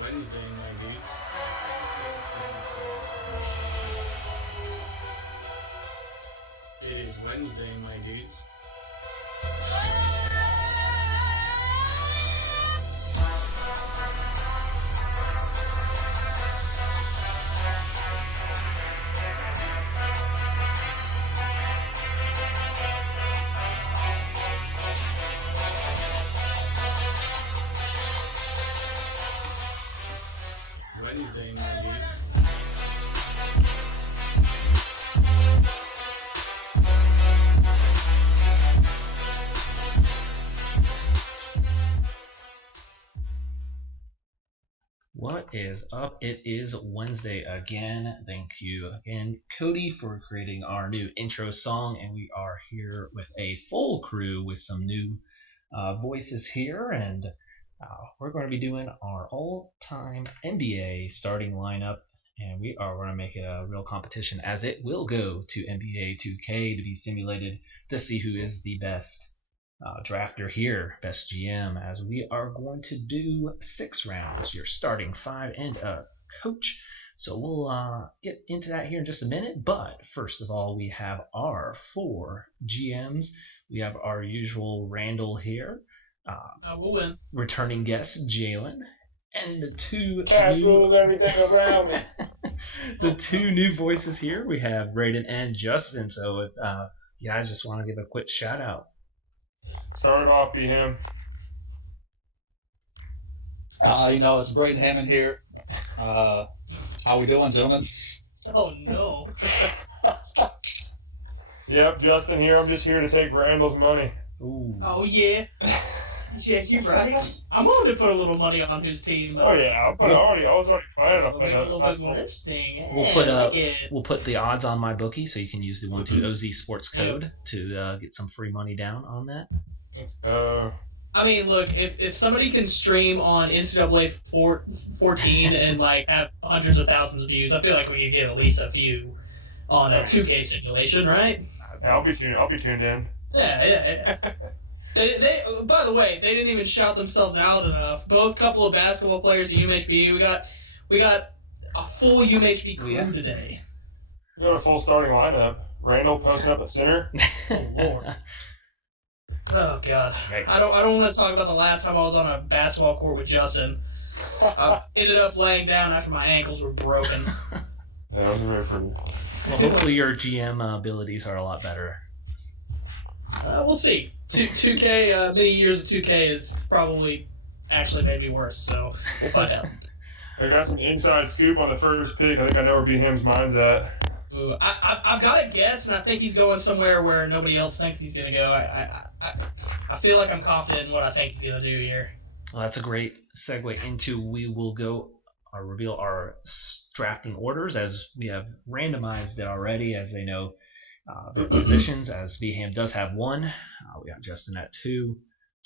Wednesday, my dudes. It is Wednesday, my dudes. Wednesday, my dudes. What is up? It is Wednesday again. Thank you again, Cody, for creating our new intro song. And we are here with a full crew with some new voices here. And we're going to be doing our all-time NBA starting lineup. And we are going to make it a real competition, as it will go to NBA 2K to be simulated to see who is the best drafter here, best GM, as we are going to do 6 rounds, your starting 5 and a coach. So we'll get into that here in just a minute. But first of all, we have our 4 GMs. We have our usual Randall here. I will win. Returning guest, Jalen. And the 2 Cash rules everything around me. the 2 new voices here. We have Braden and Justin. So if you guys just want to give a quick shout out. Start it off, be him. It's Braden Hammond here. How we doing, gentlemen? Oh no. Yep, Justin here. I'm just here to take Randall's money. Ooh. Oh yeah. Yeah, you're right. I'm willing to put a little money on his team. Oh yeah, I was already planning on It'll make putting it a little bit that. more interesting. Yeah, We'll put the odds on my bookie, so you can use the 12OZ Sports code to get some free money down on that. I mean, look, if somebody can stream on NCAA 14 and like have hundreds of thousands of views, I feel like we could get at least a few on a 2K simulation, right? I'll be tuned in. Yeah. They by the way, they didn't even shout themselves out enough. Both couple of basketball players at UMHB. We got a full UMHB crew today. We got a full starting lineup. Randall posting up at center. Oh Lord. Oh God. Yikes. I don't want to talk about the last time I was on a basketball court with Justin. I ended up laying down after my ankles were broken. Yeah, I was ready for you. Well, hopefully your GM abilities are a lot better. We'll see. 2K, many years of 2K is probably actually maybe worse, so we'll find out. I got some inside scoop on the first pick. I think I know where B Ham's mind's at. Ooh, I've got a guess, and I think he's going somewhere where nobody else thinks he's going to go. I feel like I'm confident in what I think he's going to do here. Well, that's a great segue into we will go reveal our drafting orders, as we have randomized it already, as they know their positions, as VHAM does have 1. We got Justin at 2.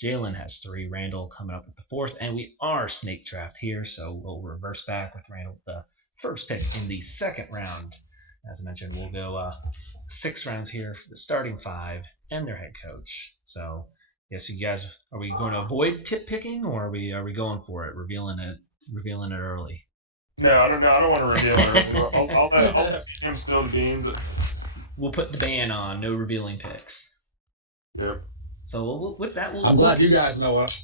Jalen has 3. Randall coming up with the 4th. And we are snake draft here, so we'll reverse back with Randall with the first pick in the 2nd round. As I mentioned, we'll go 6 rounds here for the starting 5 and their head coach. So, yes, you guys, are we going to avoid tip picking, or are we going for it, revealing it early? No, I don't want to reveal it. I'll let him spill the beans. We'll put the ban on, no revealing picks. Yep. So with that, I'm glad you guys know what.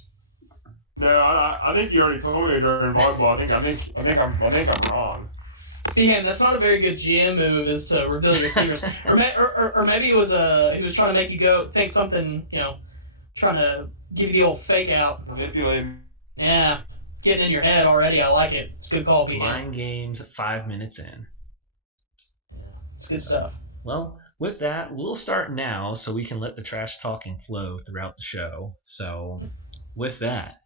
No, I think you already told me during volleyball. I think I'm wrong. Yeah, that's not a very good GM move, is to reveal your secrets. or maybe it was he was trying to make you think something, trying to give you the old fake out. Manipulating. Yeah, getting in your head already. I like it. It's a good call, BM. Mind games 5 minutes in. It's good stuff. Well, with that, we'll start now so we can let the trash talking flow throughout the show. So, with that,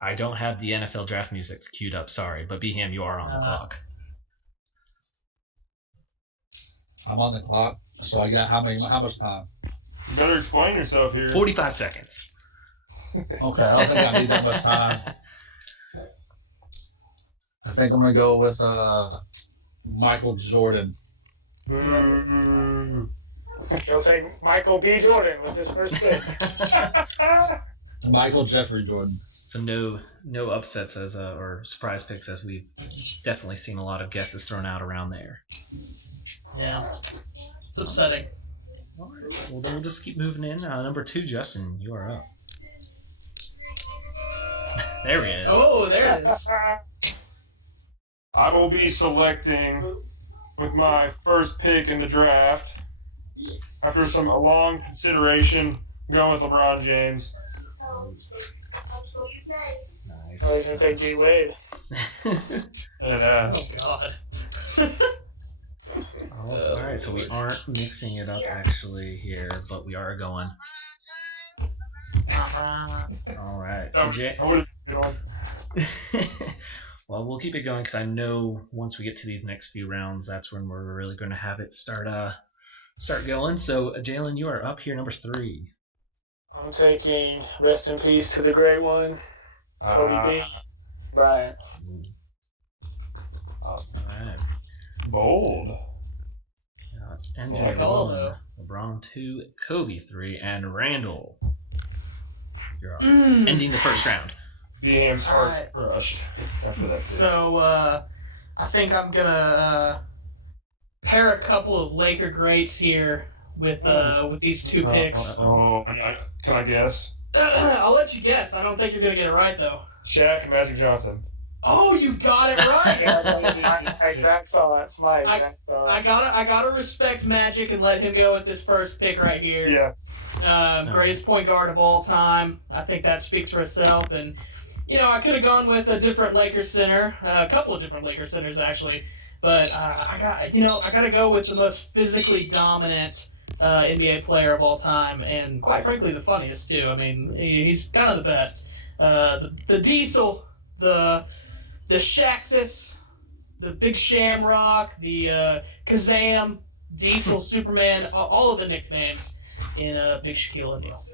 I don't have the NFL draft music queued up, sorry, but Beham, you are on the clock. I'm on the clock, so I got how much time? You better explain yourself here. 45 seconds. Okay, I don't think I need that much time. I think I'm gonna go with Michael Jordan. Mm-hmm. He'll take Michael B. Jordan with his first pick. I Michael Jeffrey Jordan. So no upsets or surprise picks, as we've definitely seen a lot of guesses thrown out around there. Yeah. It's upsetting. All right. Well, then we'll just keep moving in. Number 2, Justin, you are up. There he is. Oh, there it is. I will be selecting with my first pick in the draft. After a long consideration, I'm going with LeBron James. Nice. I was going to say G Wade. And, Oh, God. All right, so we aren't mixing it up actually here, but we are going. All right. So I'm going to get on. Well, we'll keep it going because I know once we get to these next few rounds, that's when we're really going to have it start going. So, Jalen, you are up here, number 3. I'm taking rest in peace to the great one, Kobe B. Bryant. All right. Bold. MJ Like all, 1, though. LeBron 2, Kobe 3, and Randall. You're up. Ending the first round. DM's heart's Alright. crushed after that. So, I think I'm going to pair a couple of Laker greats here with these 2 picks. Oh, can I guess? I'll let you guess. I don't think you're going to get it right, though. Shaq and Magic Johnson. Oh, you got it right! Yeah, that was my exact thoughts. My exact thoughts. I gotta respect Magic and let him go with this first pick right here. Yeah. Greatest point guard of all time. I think that speaks for itself. And I could have gone with a different Lakers center, a couple of different Lakers centers actually. But I gotta go with the most physically dominant NBA player of all time, and quite frankly the funniest too. I mean, he's kind of the best. The Diesel, the Shactus, the Big Shamrock, the Kazam, Diesel, Superman, all of the nicknames in Big Shaquille O'Neal.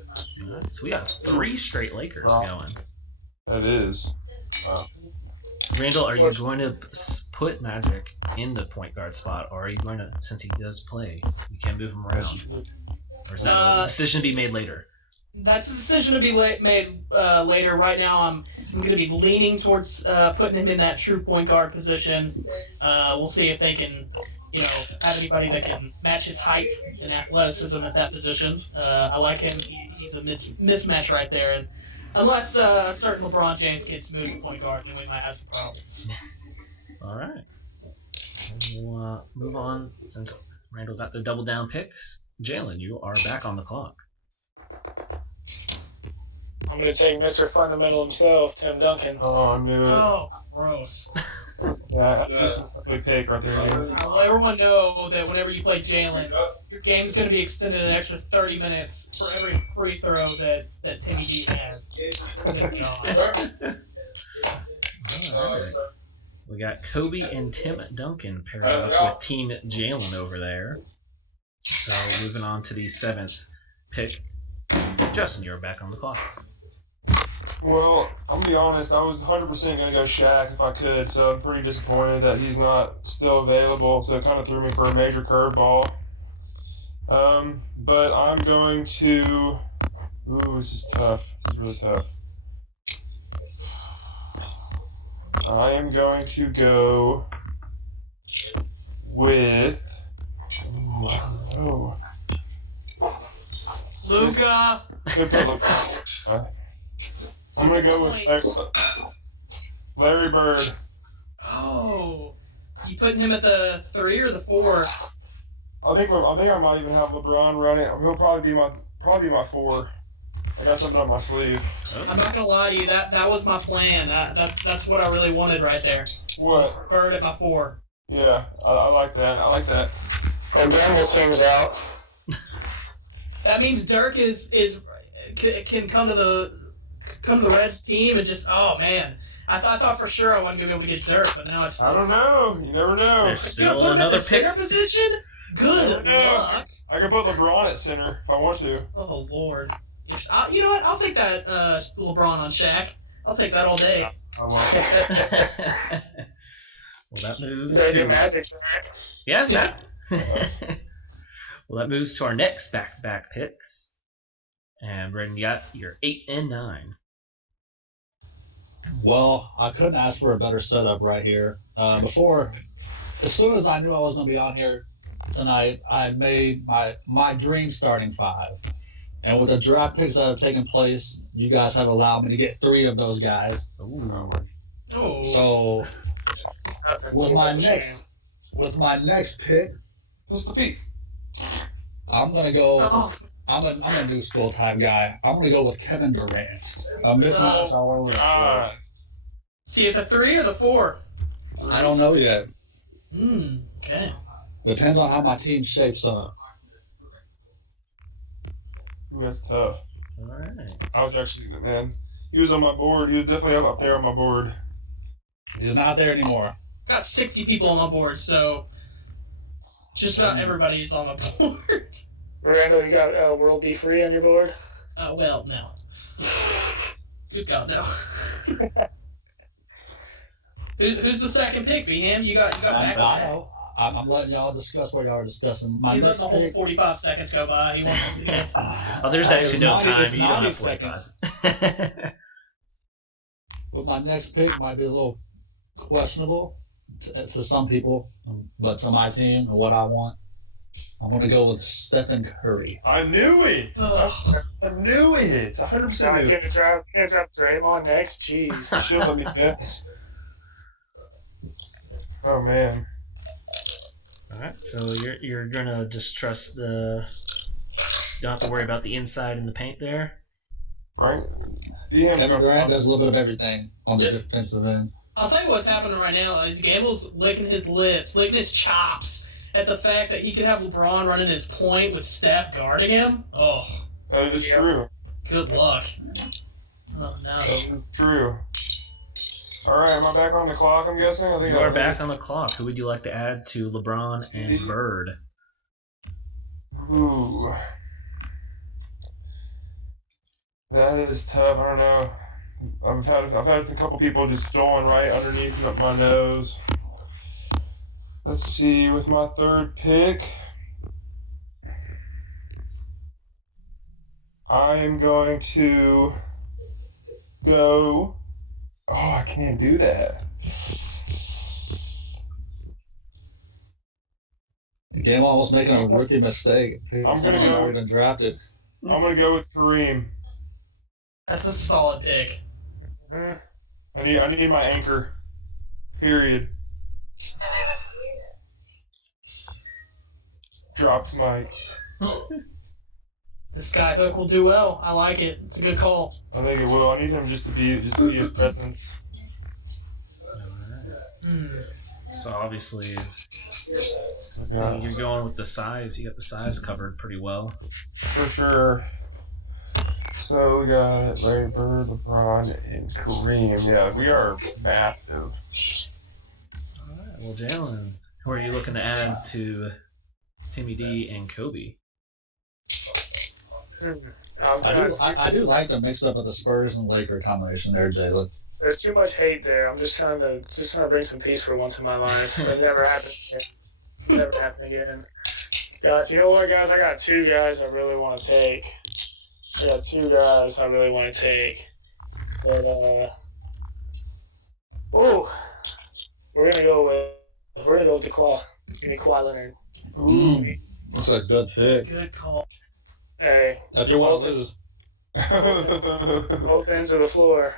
All right, so we got 3 straight Lakers going. That is. Randall, are you going to put Magic in the point guard spot, or are you going to, since he does play, you can move him around? Or is that a decision to be made later? That's a decision to be made later. Right now, I'm going to be leaning towards putting him in that true point guard position. We'll see if they can, have anybody that can match his height and athleticism at that position. I like him. He's a mismatch right there. And unless a certain LeBron James gets moved to point guard, then we might have some problems. All right. We'll move on since Randall got the double down picks. Jalen, you are back on the clock. I'm going to take Mr. Fundamental himself, Tim Duncan. Oh, I knew it. Oh, gross. Yeah, just a quick pick right there. Dude. I'll let everyone know that whenever you play Jalen, your game's going to be extended an extra 30 minutes for every free throw that Timmy D has. Good God. All right. We got Kobe and Tim Duncan paired up with Team Jalen over there. So moving on to the 7th pick. Justin, you're back on the clock. Well, I'm going to be honest, I was 100% going to go Shaq if I could, so I'm pretty disappointed that he's not still available, so it kind of threw me for a major curveball. But I'm going to... Ooh, this is tough. This is really tough. I am going to go with... Ooh, I don't know. Luka. I'm gonna go with Larry Bird. Oh, you putting him at the 3 or the 4? I think I might even have LeBron running. He'll probably be my 4. I got something on my sleeve. I'm not gonna lie to you. That was my plan. That's what I really wanted right there. What? Bird at my 4. Yeah, I like that. I like that. And Brambles team's out. That means Dirk can come to the Reds team and just, oh man. I thought for sure I wasn't gonna be able to get Dirk, but now it's. I don't know. You never know. There's You gonna still put him at another the pick. center position? Good luck. I can put LeBron at center if I want to. Oh Lord. You know what? I'll take that LeBron on Shaq. I'll take that all day. I won't. Well, that moves They do to... Magic back. Yeah. Well, that moves to our next back-to-back picks. And Brandon, you got your 8 and 9. Well, I couldn't ask for a better setup right here. As soon as I knew I was going to be on here tonight, I made my dream starting 5. And with the draft picks that have taken place, you guys have allowed me to get 3 of those guys. Ooh. Oh. So with my Shame. next pick, Mr. P. I'm gonna go. Oh. I'm a new school type guy. I'm gonna go with Kevin Durant. Mismatch all over the God. floor. Is he at the 3 or the 4? I don't know yet. Okay. Depends on how my team shapes up. Ooh, that's tough. All right. I was actually, man, he was on my board. He was definitely up there on my board. He's not there anymore. Got 60 people on my board, so just about everybody is on my board. Randall, you got World Be Free on your board? Well, no. Good God, no. Who's the second pick, Beham? You got back to I back. know. I'm letting y'all discuss what y'all are discussing. My He's letting next the whole pick. 45 seconds go by. He wants to get. Oh, there's It's actually no 90 time. it's You don't 90 have 45. seconds. With my next pick might be a little questionable to some people, but to my team and what I want, I'm going to go with Stephen Curry. I knew it. Ugh. I knew it. 100% Not knew gonna it. drop Draymond next? Jeez. She'll let me guess. Oh, man. All right, so you're gonna distrust the. Don't have to worry about the inside and the paint there. Right? Kevin Durant does a little bit of everything on the defensive end. I'll tell you what's happening right now is Gamble's licking his lips, licking his chops at the fact that he could have LeBron running his point with Steph guarding him. Oh, That is true. good luck. Oh, no. That is true. All right, am I back on the clock, I'm guessing? I think You I are back on the clock. Who would you like to add to LeBron and Bird? Ooh. That is tough. I don't know. I've had a couple people just throwing right underneath my nose. Let's see. With my third pick, I'm going to go. Oh, I can't do that. Game almost making a rookie mistake. I'm gonna go- already been drafted. I'm gonna go with Kareem. That's a solid pick. Mhm. I need my anchor. Period. Drops mic. The skyhook will do well. I like it. It's a good call. I think it will. I need him just to be a presence. So obviously, Yeah, you're going with the size. You got the size covered pretty well. for sure. So we got Larry Bird, LeBron, and Kareem. Yeah, we are massive. All right. Well, Jalen, who are you looking to add to Timmy D and Kobe? I do like the mix up of the Spurs and Laker combination there, Jalen. There's too much hate there. I'm just trying to bring some peace for once in my life. It never happened again. Never happen again. You know what, guys? I got 2 guys I really want to take. But we're gonna go with the Claw. Give me Kawhi Leonard. That's a good pick. Good call. Hey, If you want to lose. both ends of the floor.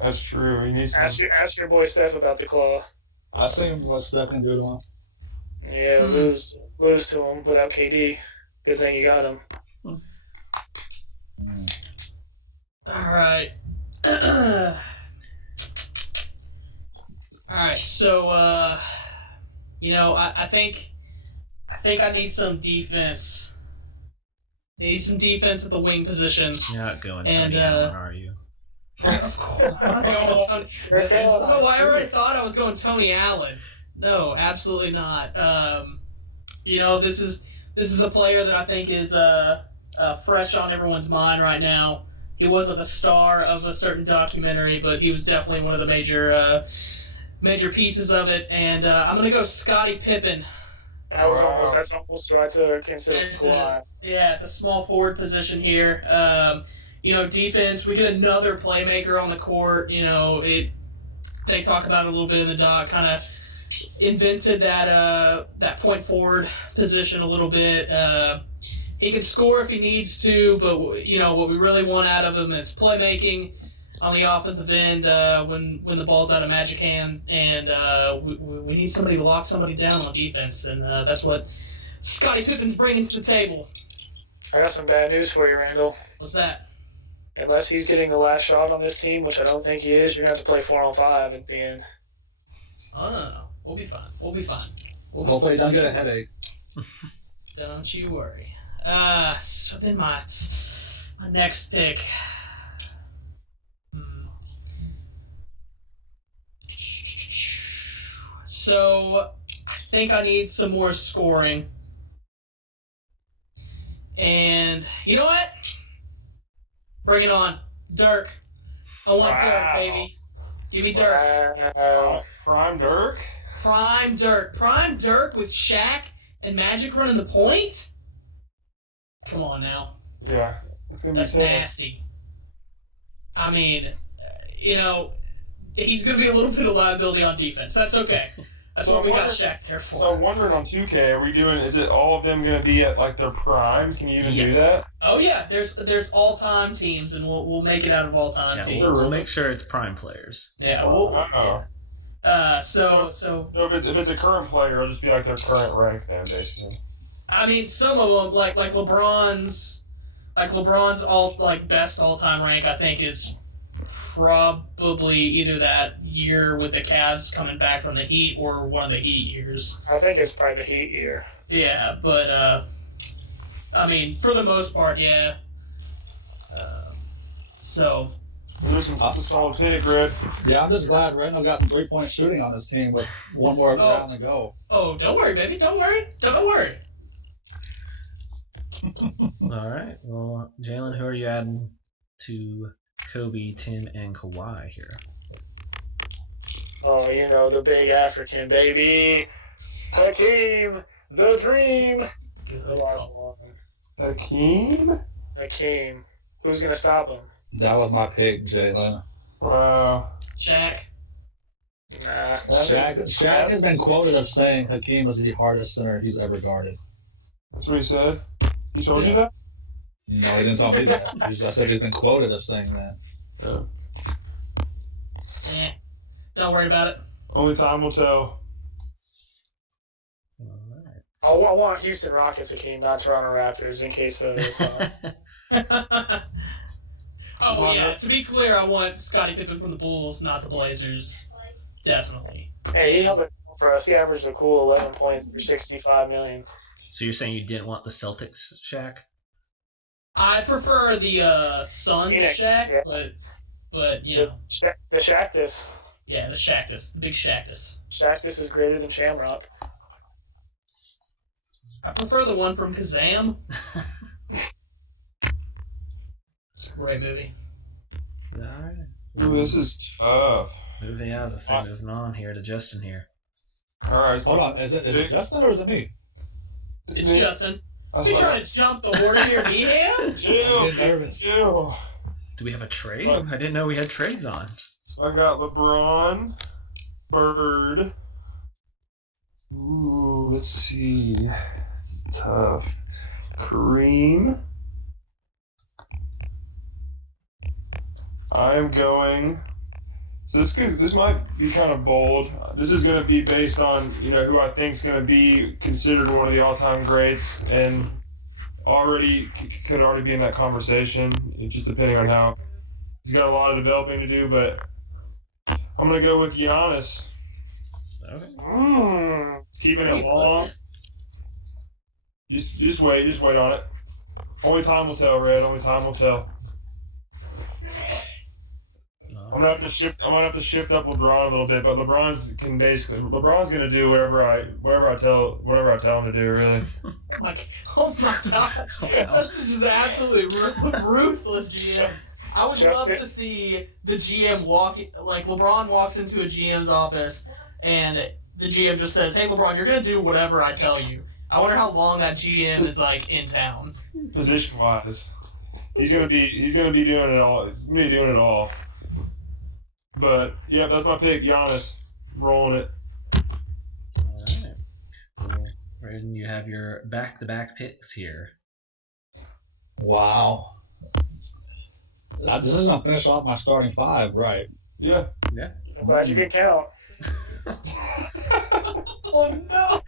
That's true. He needs some. Ask your boy Steph about the Claw. I seen what Steph can do to him. Yeah, lose to him without KD. Good thing you got him. All right. All right. So, I think I need some defense. Need some defense at the wing position. You're not going And, Tony Allen, are you? Of course, I'm going with Tony. No, I already thought I was going Tony Allen. No, absolutely not. This is a player that I think is fresh on everyone's mind right now. He wasn't the star of a certain documentary, but he was definitely one of the major pieces of it. And I'm gonna go Scottie Pippen. Wow. That's almost who I took instead of Kawhi. Yeah, the small forward position here. Defense, we get another playmaker on the court. They talk about it a little bit in the doc, kind of invented that point forward position a little bit. He can score if he needs to, but what we really want out of him is playmaking on the offensive end when the ball's out of Magic hand, and we need somebody to lock somebody down on defense, and that's what Scottie Pippen's bringing to the table. I got some bad news for you, Randall. What's that? Unless he's getting the last shot on this team, which I don't think he is, you're going to have to play 4-on-5 at the end. Oh, no. We'll be fine. Hopefully, he doesn't get a headache. Don't you worry. So then my next pick. So I think I need some more scoring. And you know what? Bring it on. Dirk. I want Dirk, baby. Give me Dirk. Prime Dirk? Prime Dirk. Prime Dirk with Shaq and Magic running the point? Come on now. Yeah. It's gonna That's be tough. nasty. I mean, he's going to be a little bit of liability on defense. That's okay. That's So what we I'm got wondering- Shaq there for. So I'm wondering on 2K, is it all of them going to be at like their prime? Can you even Yes. do that? Oh yeah, there's all-time teams, and we'll make it out of all-time Yeah, teams. we'll make sure it's prime players. Yeah. Oh. So So if it's a current player, it'll just be like their current rank then, basically. I mean, some of them like LeBron's best all-time rank, I think, is probably either that year with the Cavs coming back from the Heat or one of the Heat years. I think it's probably the Heat year. Yeah, but I mean, for the most part, yeah. So That's a solid pick, Red. Yeah, I'm just glad Randall got some 3-point shooting on his team with one more round to go. oh, don't worry, baby, don't worry. All right. Well, Jalen, who are you adding to Kobe, Tim, and Kawhi here? Oh, the big African baby. Hakeem, the dream. The last one. Hakeem? Hakeem. Who's going to stop him? That was my pick, Jalen. Wow. Shaq. Nah. Shaq has been quoted of saying Hakeem was the hardest center he's ever guarded. That's what he said? He told you Yeah. that? No, he didn't tell me that. I said he's been quoted of saying that. Eh. Don't worry about it. Only time will tell. All right. I want Houston Rockets Hakeem, not Toronto Raptors, in case of this. Oh yeah. To be clear, I want Scottie Pippen from the Bulls, not the Blazers. Definitely. Hey, he held it for us. He averaged a cool 11 points for $65 million. So you're saying you didn't want the Celtics, Shaq? I prefer the Suns Phoenix, Shaq, yeah. but The Shaqtus. yeah, the Shaqtus, the big Shaqtus. Shaqtus is greater than Shamrock. I prefer the one from Kazam. It's a great movie. All right. Ooh, this is tough. Moving on, as I say, moving on here to Justin here. All right. Hold on, is it Justin or is it me? It's Justin. That's You fine. trying to jump the order here, me him? Chill. I'm getting nervous. Chill. Do we have a trade? What? I didn't know we had trades on. So I got LeBron, Bird. Ooh, let's see. This is tough. Kareem. I'm going. So this might be kind of bold. This is going to be based on who I think is going to be considered one of the all-time greats, and could already be in that conversation. Just depending on how he's got a lot of developing to do, but I'm going to go with Giannis. Okay. Mmm. Keeping it long. Just wait on it. Only time will tell, Red. Only time will tell. I'm gonna have to shift up LeBron a little bit, but LeBron's gonna do whatever I tell him to do, really. Like, oh my gosh, this is just absolutely ruthless, GM. I would love to see the GM LeBron walks into a GM's office, and the GM just says, "Hey, LeBron, you're gonna do whatever I tell you." I wonder how long that GM is like in town. Position wise, he's gonna be doing it all. He's gonna be doing it all. But yeah, that's my pick. Giannis, rolling it. All right. Well, Braden, you have your back-to-back picks here. Wow. This is gonna finish off my starting five, right? Yeah. I'm glad you can count. Oh no!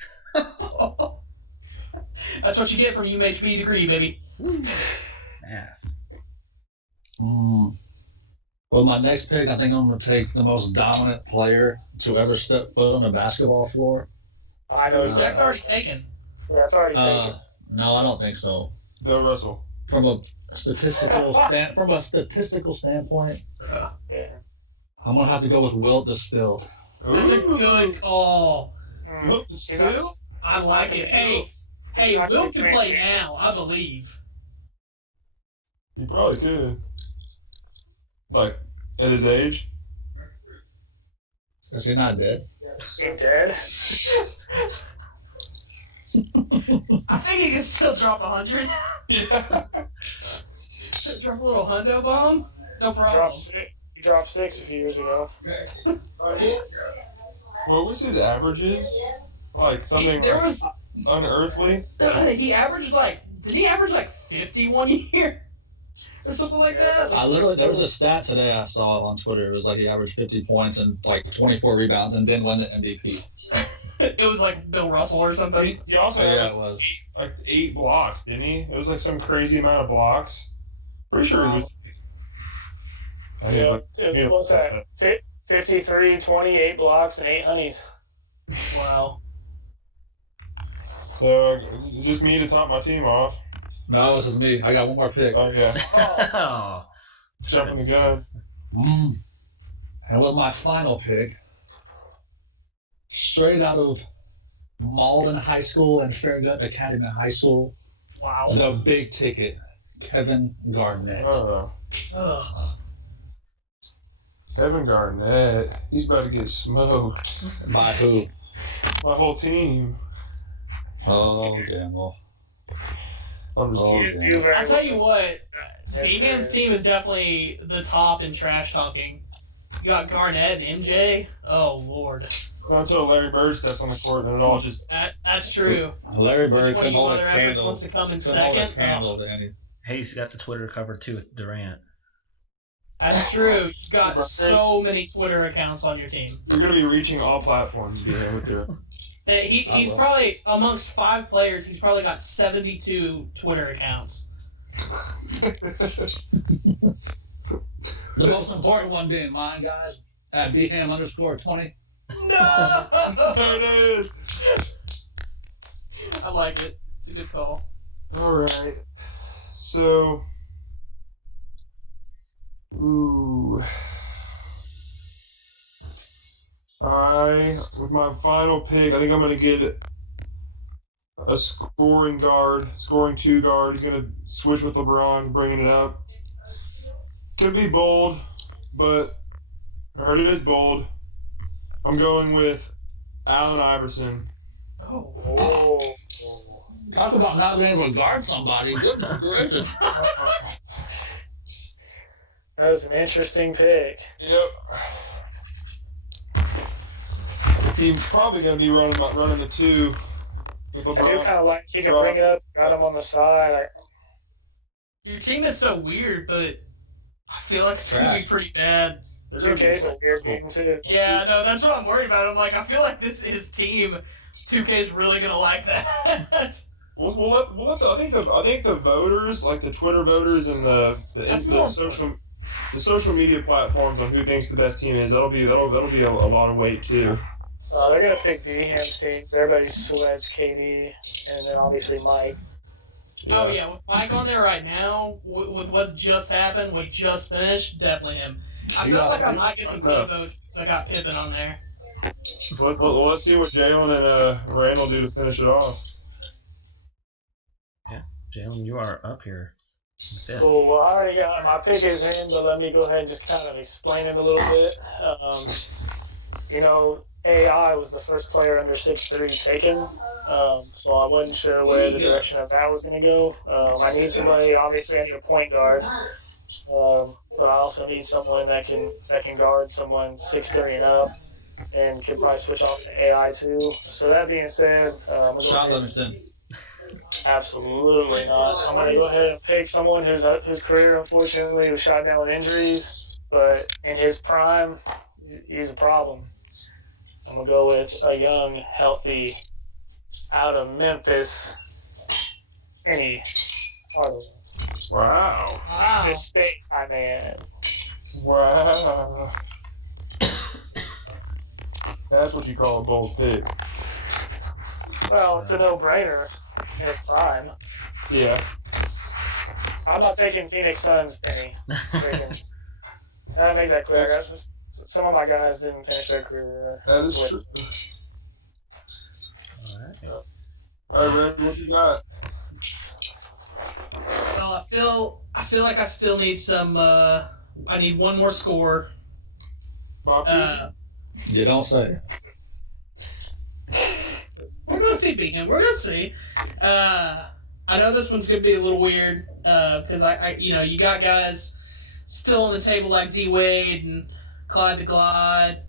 That's what you get from UMHB degree, baby. Math. Well, my next pick, I think I'm going to take the most dominant player to ever step foot on the basketball floor. I know That's exactly. already taken. That's already taken. No, I don't think so. Bill Russell. From a statistical standpoint, Yeah. I'm going to have to go with Wilt Distilled. That's a good call. Look, still. I like it. Hey, Will can play now, I believe. He probably could. Like at his age. Is he not dead? He dead? I think he can still drop 100. Yeah. Drop a little hundo bomb. No problem. He dropped 6 a few years ago. What was his averages? Like something There like was unearthly. he averaged did he average 50 one year or something like that? There was a stat today I saw on Twitter. It was like he averaged 50 points and like 24 rebounds and didn't win the MVP. It was like Bill Russell or something. He also Yeah, had it was. like 8 blocks, didn't he? It was like some crazy amount of blocks. Pretty sure he was. What's that? 53, 28 blocks, and 8 honeys. Wow. So it's just me to top my team off. No, this is me. I got one more pick. Oh yeah, Oh. jumping the gun. And with my final pick, straight out of Malden High School and Fairgut Academy High School, Wow. the big ticket, Kevin Garnett. Ugh. Kevin Garnett, he's about to get smoked. By who? My whole team. Oh, damn. Well, I'm just Oh, kidding. damn. I tell you what, Yes, Beham's sir. team is definitely the top in trash talking. You got Garnett and MJ. Oh Lord, Not until Larry Bird steps on the court, and it all just. that's true. Larry Which Bird one of couldn't you hold a mother effers candle. wants to come in Couldn't hold a second? candle Oh, to any. Hayes got the Twitter covered too with Durant. that's true. You got so many Twitter accounts on your team. You're gonna be reaching all platforms again with your. He's will. probably amongst 5 players. He's probably got 72 Twitter accounts. The most important one being mine, guys, at Beham_20. No. There it is. I like it. It's a good call. All right. So. Ooh. With my final pick, I think I'm going to get a scoring 2 guard. He's going to switch with LeBron, bringing it up. Could be bold, but it is bold. I'm going with Allen Iverson. Oh. Oh. Talk about not being able to guard somebody. Goodness gracious. That was an interesting pick. Yep. He's probably going to be running the 2 with I do LeBron. kind of like he can bring it up, got him on the side. Your team is so weird, but I feel like it's gonna be Trash. pretty bad. 2K's a weird game too. Yeah, no, that's what I'm worried about. I'm like, I feel like his team, 2K is really gonna like that. I think the voters, like the Twitter voters and the social media platforms on who thinks the best team is, that'll be a lot of weight too. They're gonna pick Beham's team. Everybody sweats KD, and then obviously Mike. Oh yeah, with Mike on there right now, with what just happened, what just finished, definitely him. I feel like I might get some good votes because I got Pippen on there. Let's see what Jalen and Randall do to finish it off. Yeah, Jalen, you are up here. Fifth. Cool. Well, I already got my pick is in, but let me go ahead and just kind of explain it a little bit. AI was the first player under 6'3" taken. So I wasn't sure where the direction of that was going to go. I need somebody. Obviously, I need a point guard. But I also need someone that can guard someone 6'3" and up, and can probably switch off to AI too. So that being said, Shot Livingston. Absolutely not. I'm gonna go ahead and pick someone whose career unfortunately was shot down with injuries, but in his prime, he's a problem. I'm gonna go with a young, healthy, out of Memphis, any part of Wow. this state I'm in. Wow. That's what you call a bold pick. Well, it's a no-brainer in his prime. Yeah. I'm not taking Phoenix Suns, Penny. I make that clear. That's just, some of my guys didn't finish their career. That is true. All right, Red, what you got? Well, I feel like I still need some. I need one more score. Bob Cousy? You don't say. We're gonna see, Beacon. We're gonna see. I know this one's gonna be a little weird because you got guys still on the table like D Wade and Clyde the Glide.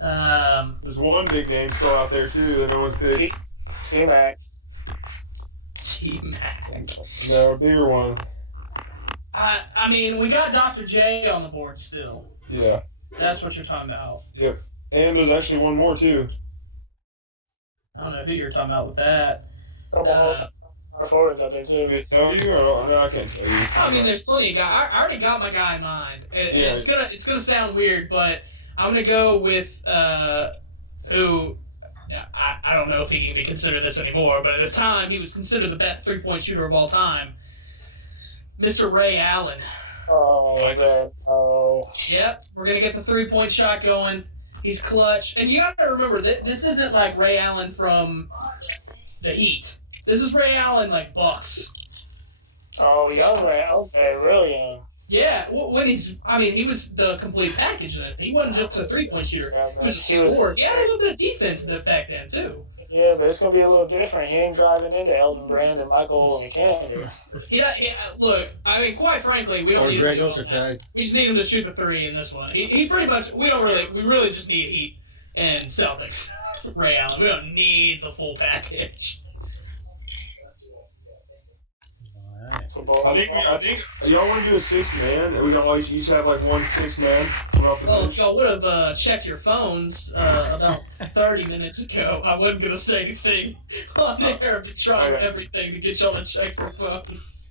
There's one big name still out there too that no one's picked. T-Mac. T-Mac. No, a bigger one. I mean, we got Dr. J on the board still. Yeah. That's what you're talking about. Yep. And there's actually one more too. I don't know who you're talking about with that. Couple our forwards out there too. Did it tell you or no? I can't tell you. I mean, there's plenty of guys. I already got my guy in mind. It's gonna sound weird, but I'm gonna go with who. I don't know if he can be considered this anymore, but at the time he was considered the best three-point shooter of all time, Mr. Ray Allen. Oh, man. Oh. Yep, we're gonna get the three-point shot going. He's clutch, and you gotta remember that this isn't like Ray Allen from the Heat. This is Ray Allen like Bucks. Oh, young Ray. Okay, really young. Yeah, he was the complete package then. He wasn't just a three-point shooter. Yeah, he was a scorer. He had a little bit of defense back then, too. Yeah, but it's going to be a little different. He ain't driving into Elton Brand and Michael McCann. Yeah, look, I mean, quite frankly, we don't need Greg him to do all that. We just need him to shoot the three in this one. He pretty much, we really just need Heat and Celtics. Ray Allen. We don't need the full package. I think y'all want to do a 6-man, and we can all each have like one 6-man coming off the Well, bench. if y'all would have checked your phones about 30 minutes ago, I wasn't going to say anything on air. I've been trying everything to get y'all to check your phones.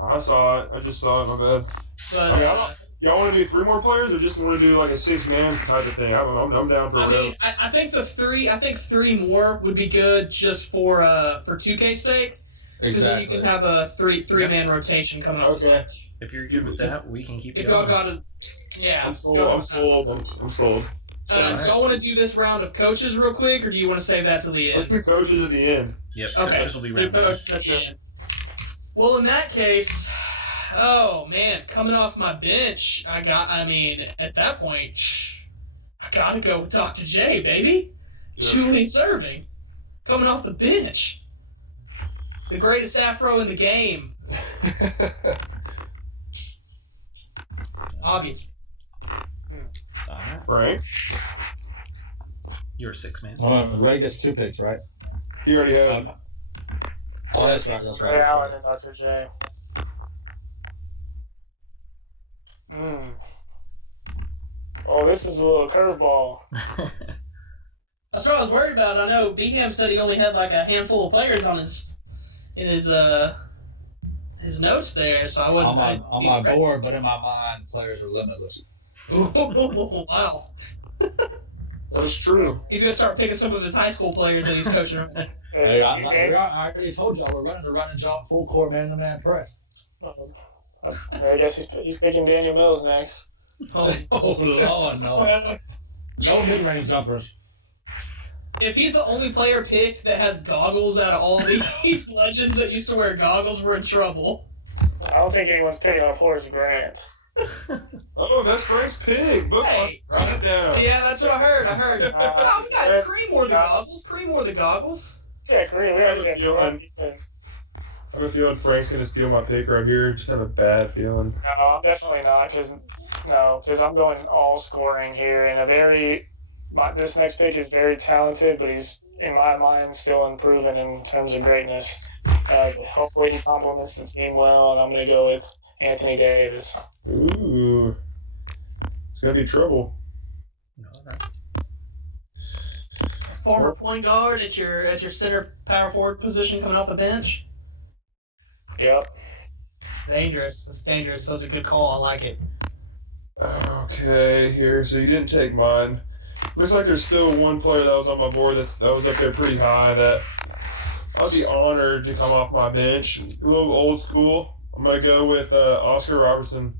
I saw it. I just saw it. My bad. But, I mean, y'all want to do 3 more players, or just want to do like a 6-man type of thing? I'm down for whatever. I mean, I think 3 more would be good just for 2K's sake. Because then you can have a three-man rotation coming up. Okay. If you're good with that, we can keep if going. y'all got to, yeah. I'm sold. So y'all want to do this round of coaches real quick, or do you want to save that till the end? Let's do coaches at the end. Yep. Okay. Coaches will be Do round nine. coaches at the end. Well, in that case, oh man, coming off my bench, at that point, I gotta go with Dr. J, baby. Yep. Julie serving, coming off the bench. The greatest afro in the game. Obviously. All right. Frank? You're a 6-man. Ray gets 2 picks, right? You already have. Oh, that's right. Ray Allen and Dr. J. Oh, this is a little curveball. That's what I was worried about. I know Beham said he only had like a handful of players on his notes there, so I wasn't. On my board, but in my mind, players are limitless. Wow. That is true. He's gonna start picking some of his high school players that he's coaching. Hey, I already told y'all we're running the run and jump full court man-to-man press. I guess he's picking Daniel Mills next. Oh Lord, no! No mid-range jumpers. If he's the only player picked that has goggles out of all these legends that used to wear goggles, we're in trouble. I don't think anyone's picking up Horace Grant. Oh, that's Frank's pig. Book Hey. write it down. Yeah, that's what I heard. Oh, we got Cream wore the goggles. Cream wore the goggles. Yeah, Kareem, we already got Feeling- I have a feeling Frank's gonna steal my pick right here. Just have a bad feeling. No, I'm definitely not, because I'm going all scoring here, and this next pick is very talented, but he's in my mind still improving in terms of greatness. Hopefully he complements the team well, and I'm going to go with Anthony Davis. Ooh, it's gonna be trouble. All right. Former point guard at your center power forward position coming off the bench. Yep. Dangerous. That's dangerous. That was a good call. I like it. Okay, here. So you didn't take mine. Looks like there's still one player that was on my board that was up there pretty high that I'd be honored to come off my bench. A little old school. I'm gonna go with Oscar Robertson.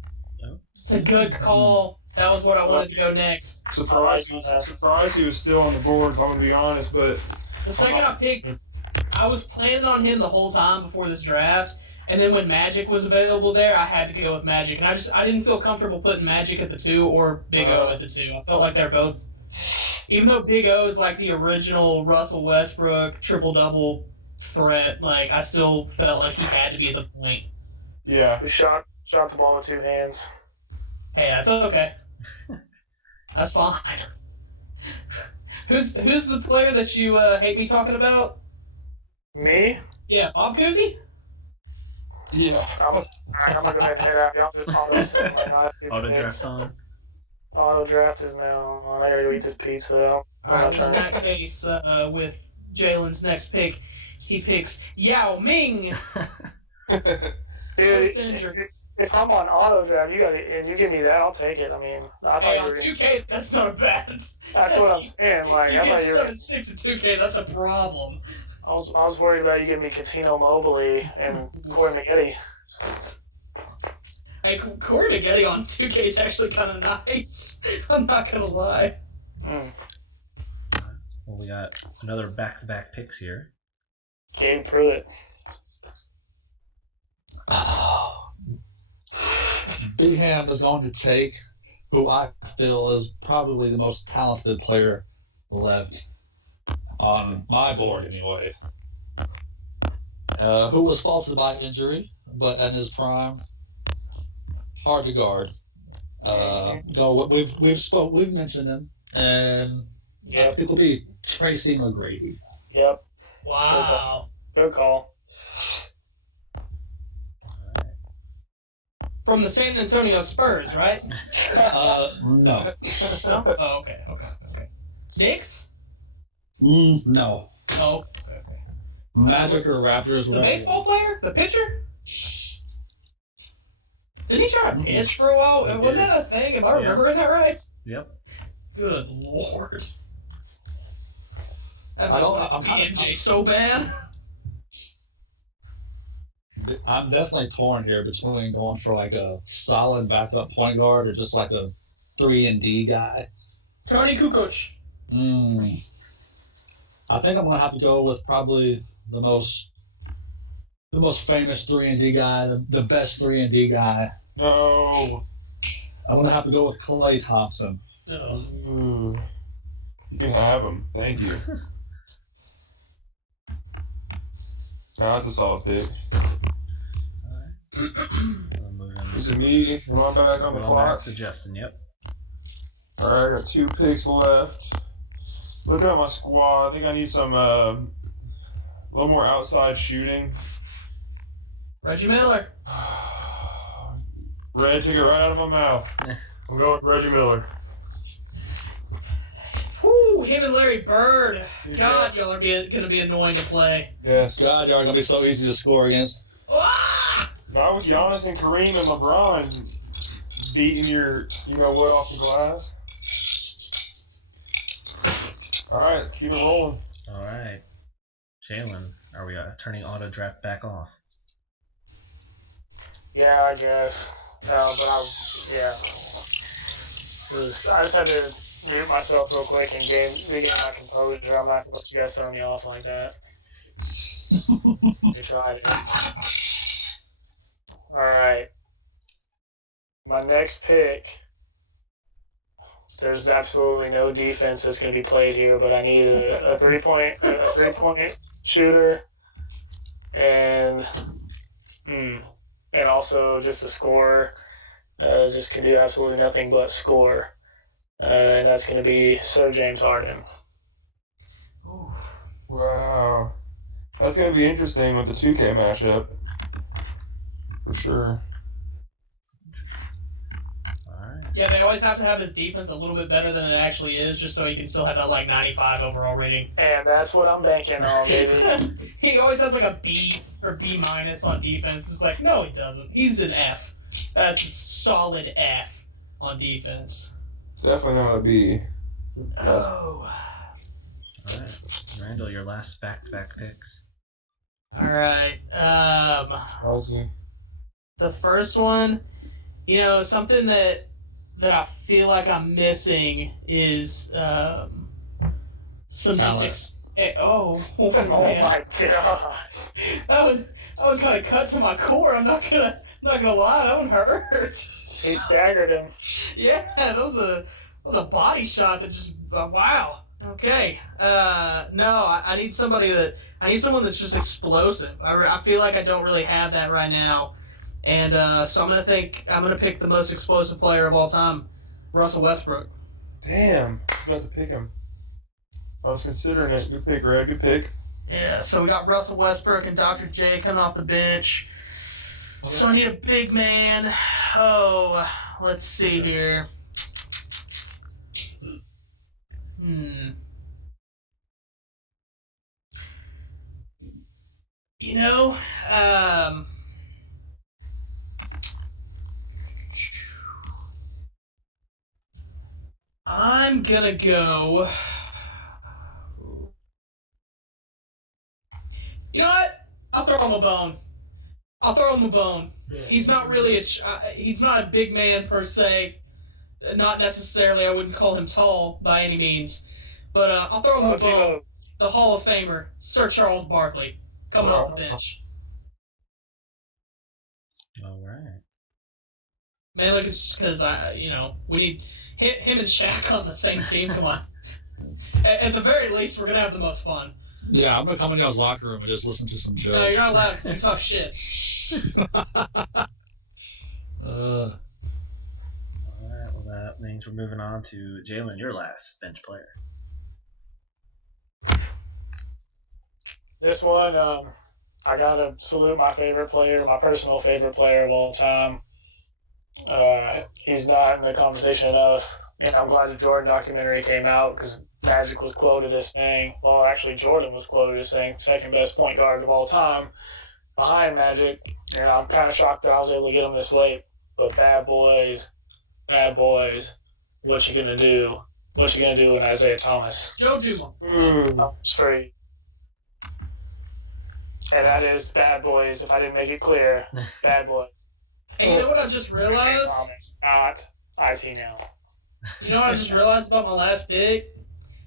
It's a good call. That was what I wanted to go next. Surprised he was still on the board, if I'm gonna be honest, but The second I picked, I was planning on him the whole time before this draft, and then when Magic was available there, I had to go with Magic, and I didn't feel comfortable putting Magic at the 2 or Big O at the 2. I felt like they're both, even though Big O is like the original Russell Westbrook triple-double threat, like I still felt like he had to be at the point. yeah. We shot the ball with 2 hands. Hey, that's okay. That's fine. Who's the player that you hate me talking about? Me? Yeah, Bob Cousy? Yeah. I'm going to go ahead and head out. Y'all just Auto draft on. Auto draft is now on. I got to go eat this pizza. All right, in that case, with Jalen's next pick, he picks Yao Ming. Dude, Post-injury. if I'm on auto draft, and you give me that, I'll take it. I mean, I thought Hey, you on were. 2K, that's not bad. That's what I'm saying. Like, You I get thought you were. 7-6 at 2K, that's a problem. I was worried about you giving me Coutinho Mobley and Corey Maggette. Hey, Corey Maggette on 2K is actually kind of nice. I'm not gonna lie. Well, we got another back-to-back picks here. Gabe Pruitt. Big Ham is going to take who I feel is probably the most talented player left on my board anyway. Who was faulted by injury, but in his prime, hard to guard. No, we've mentioned him, and Yep. it could be Tracy McGrady. Yep. Wow. Good call. From the San Antonio Spurs, right? No. No? Oh, okay. Knicks? No. Oh, okay. Magic or Raptors. The baseball player? The pitcher? Didn't he try to pitch for a while? He Wasn't did. that a thing? Am I remembering that right? Yep. Good lord. I don't- I'm I'm kinda- MJ so bad. I'm definitely torn here between going for like a solid backup point guard or just like a 3-and-D guy. Tony Kukoc. I think I'm gonna have to go with probably the most famous 3-and-D guy, the best 3-and-D guy. No. I'm gonna have to go with Klay Thompson. No. Ooh. You can have him. Thank you. That's a solid pick. We'll move in. Is it me? Am I back on the Well, clock? back to Justin. Yep. All right, I got 2 picks left. Looking at my squad, I think I need some a little more outside shooting. Reggie Miller. Red, take it right out of my mouth. I'm going with Reggie Miller. Whoo, him and Larry Bird. God, y'all are gonna be annoying to play. Yes. God, y'all are gonna be so easy to score against. Ah! Not with Giannis and Kareem and LeBron beating your, what off the glass. All right, let's keep it rolling. All right. Jalen, are we turning auto draft back off? Yeah, I guess. I just had to mute myself real quick and regain my composure. I'm not gonna let you guys throw me off like that. I tried it. All right. my next pick, there's absolutely no defense that's going to be played here, but I need a three-point shooter and also just a scorer. Just can do absolutely nothing but score. And that's going to be Sir James Harden. Wow. That's going to be interesting with the 2K matchup. For sure. Alright. Yeah, they always have to have his defense a little bit better than it actually is, just so he can still have that, 95 overall rating. And that's what I'm banking on, baby. He always has, a B or B- on defense. It's like, no, he doesn't. He's an F. That's a solid F on defense. Definitely not a B. Oh. Alright. Randall, your last back-to-back picks. All right. How's he? The first one, something that I feel like I'm missing is some Talent. just oh Oh man. my gosh. That one kind of cut to my core. I'm not gonna lie, that one hurt. He staggered him. Yeah, that was a body shot that just wow. Okay. No, I need someone that's just explosive. I feel like I don't really have that right now, and so I'm gonna pick the most explosive player of all time, Russell Westbrook. Damn. I was about to pick him. I was considering it. Good pick, Red. Good pick. Yeah. So we got Russell Westbrook and Dr. J coming off the bench. So I need a big man. Oh, let's see here. I'm gonna go. You know what? I'll throw him a bone. He's not really he's not a big man per se. Not necessarily. I wouldn't call him tall by any means. But I'll throw him a bone. The Hall of Famer, Sir Charles Barkley, coming off the bench. All right. Mainly just because we need him and Shaq on the same team. Come on. At the very least, we're gonna have the most fun. Yeah, I'm gonna come in y'all's locker room and just listen to some jokes. No, you're not allowed to talk shit. All right. Well, that means we're moving on to Jalen, your last bench player. This one, I gotta salute my favorite player, my personal favorite player of all time. He's not in the conversation enough, and I'm glad the Jordan documentary came out because Magic was quoted as saying, well, actually Jordan was quoted as saying second best point guard of all time behind Magic, and I'm kind of shocked that I was able to get him this late. But bad boys, what you gonna do? What you gonna do in Isaiah Thomas? Joe Dumars. Straight. And that is Bad Boys, if I didn't make it clear. Bad Boys. Hey, you know what I just realized? Thomas, not IT now. You know what I just realized about my last pick?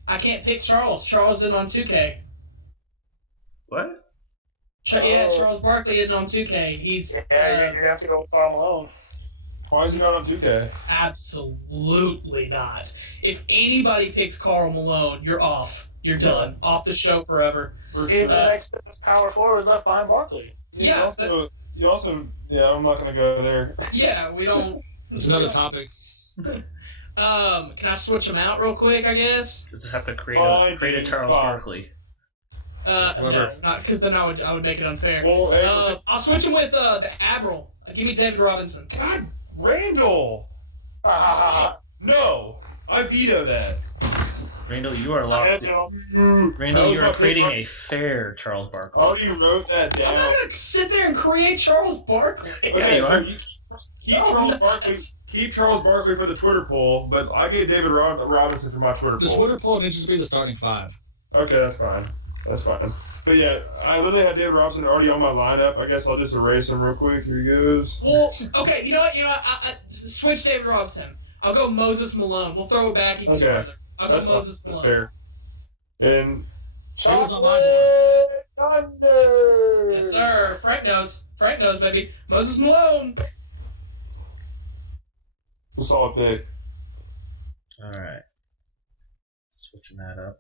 I can't pick Charles. Charles isn't on 2K. What? Yeah, Charles Barkley isn't on 2K. He's Yeah, you're gonna have to go with Karl Malone. Why is he not on 2K? absolutely not. If anybody picks Karl Malone, you're off. You're done. Off the show forever. He's the next best power forward left behind Barkley. Yeah. You also, I'm not gonna go there. Yeah, we don't. It's another topic. Can I switch them out real quick? I guess. You just have to create Fine, a Charles fine. Barkley. No, Whoever. not because then I would make it unfair. Well, hey, I'll switch him with the Admiral. Give me David Robinson. God, Randall! No, I veto that. Randall, you are locked. Randall, you are creating a fair Charles I Barkley. already wrote that I'm down. not gonna sit there and create Charles Barkley. Okay, you so are. you keep No, Charles I'm Barkley. Keep Charles Barkley for the Twitter poll, but I gave David Robinson for my Twitter The poll. Twitter poll needs to be the starting five. Okay, that's fine. That's fine. But yeah, I literally had David Robinson already on my lineup. I guess I'll just erase him real quick. Here he goes. Well, okay, you know what? I switch David Robinson. I'll go Moses Malone. We'll throw it back even Okay. further. I'll go That's fine. Moses That's Malone. fair. And He was on my board. Thunder. Yes, sir. Frank knows. Frank knows, baby. Moses Malone. a solid pick. All right. Switching that up.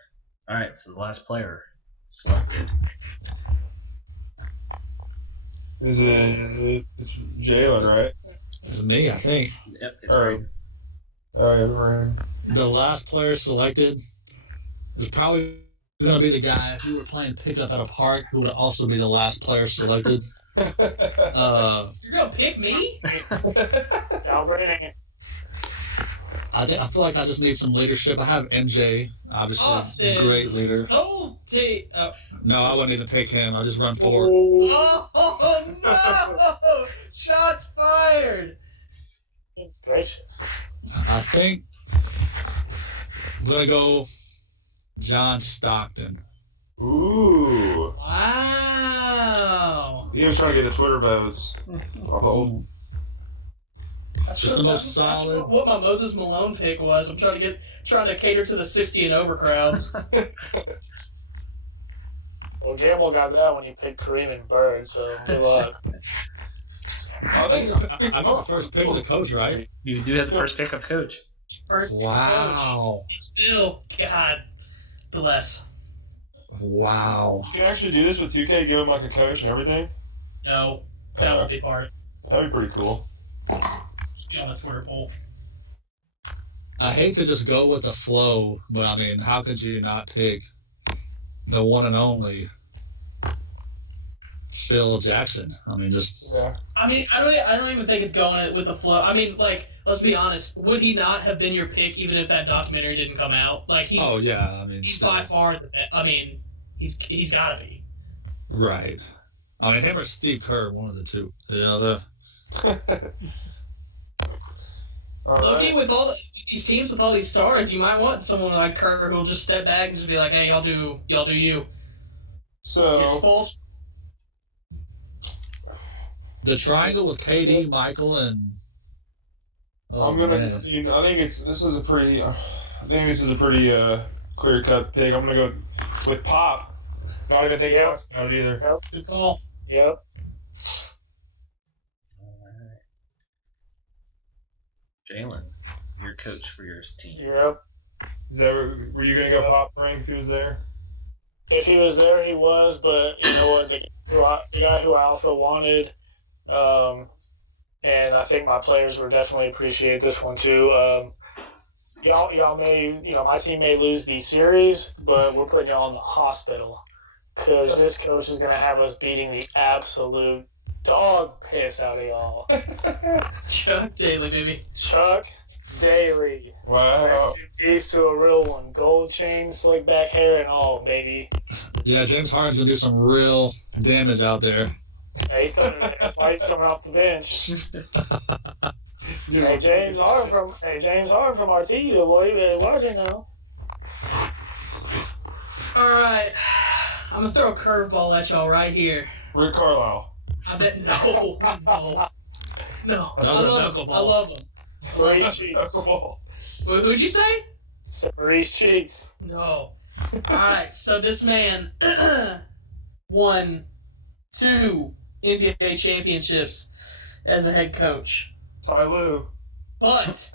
All right, so the last player selected. It's Jalen, right? It's me, I think. Yep. It's All right. All right, Ryan. The last player selected is probably going to be the guy who were playing pickup at a park who would also be the last player selected. You're gonna pick me? Y'all bringing it. I feel like I just need some leadership. I have MJ, obviously, Austin. great leader. Oh, No, I wouldn't even pick him. I'll just run forward. oh no! Shots fired. Gracious. I think I'm going to go John Stockton. Ooh. Wow. He was trying to get the Twitter votes. Oh. That's Just the most that's solid- What my Moses Malone pick was. I'm trying to cater to the 60 and over crowds. Well, Gamble got that when you picked Kareem and Bird, so good luck. I think the first pick of the coach, right? You do have the first pick of coach. First Wow. coach. He's still, God bless. Wow. You can actually do this with 2K, give him like a coach and everything. No, that would be part. That'd be pretty cool. Be on the Twitter poll. I hate to just go with the flow, but I mean, how could you not pick the one and only Phil Jackson? I mean, just Yeah. I mean, I don't even think it's going with the flow. I mean, like, let's be honest. Would he not have been your pick even if that documentary didn't come out? Like, he's oh yeah, I mean, he's still. by far the best. I mean, he's got to be. Right. I mean, him or Steve Kerr, one of the two. Yeah. All Loki, right. with these teams with all these stars, you might want someone like Kerr who'll just step back and just be like, "Hey, y'all do you." So, Just false. The triangle with KD, Michael, and I'm gonna. I think this is a pretty clear cut pick. I'm gonna go with Pop. Not even thinking Yep. about it either. Good call. Yep. Alright. Jalen, your coach for your team. Yep. Were you gonna go Pop, Frank, if he was there? If he was there, he was. But you know what? The guy who I also wanted, and I think my players would definitely appreciate this one too. Y'all may, my team may lose the series, but we're putting y'all in the hospital because this coach is gonna have us beating the absolute dog piss out of y'all. Chuck Daly, baby. Chuck Daly. Wow. Rest in peace to a real one. Gold chain, slick back hair, and all, baby. yeah, James Harden's gonna do some real damage out there. Hey, he's coming. That's why he's coming off the bench. Hey, James Harden from Artesia, boy. You better watch it now. All right, I'm gonna throw a curveball at y'all right here. Rick Carlisle. I bet no. That was a knuckleball. I love him. Maurice Cheeks. Who'd you say? Maurice Cheeks. No. All right, so this man won 2 NBA championships as a head coach, Ty Lue. but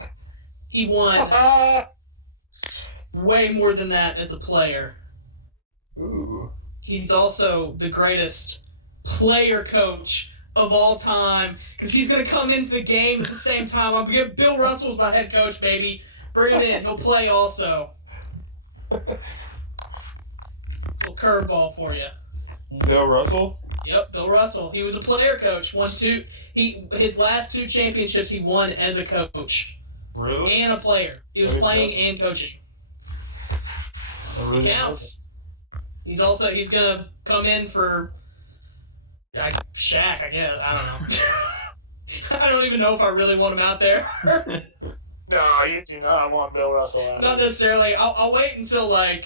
he won way more than that as a player. Ooh. He's also the greatest player coach of all time because he's going to come into the game at the same time. I'm going to get Bill Russell's my head coach, baby. Bring him in. He'll play also. Little curveball for you. Bill Russell. Yep, Bill Russell. He was a player coach. Won 2. His last 2 championships he won as a coach Really? and a player. He was I didn't playing know. and coaching. I really He didn't know counts. He's gonna come in for Shaq, I guess. I don't know. I don't even know if I really want him out there. No, you do not want Bill Russell out. Not necessarily. I'll wait until I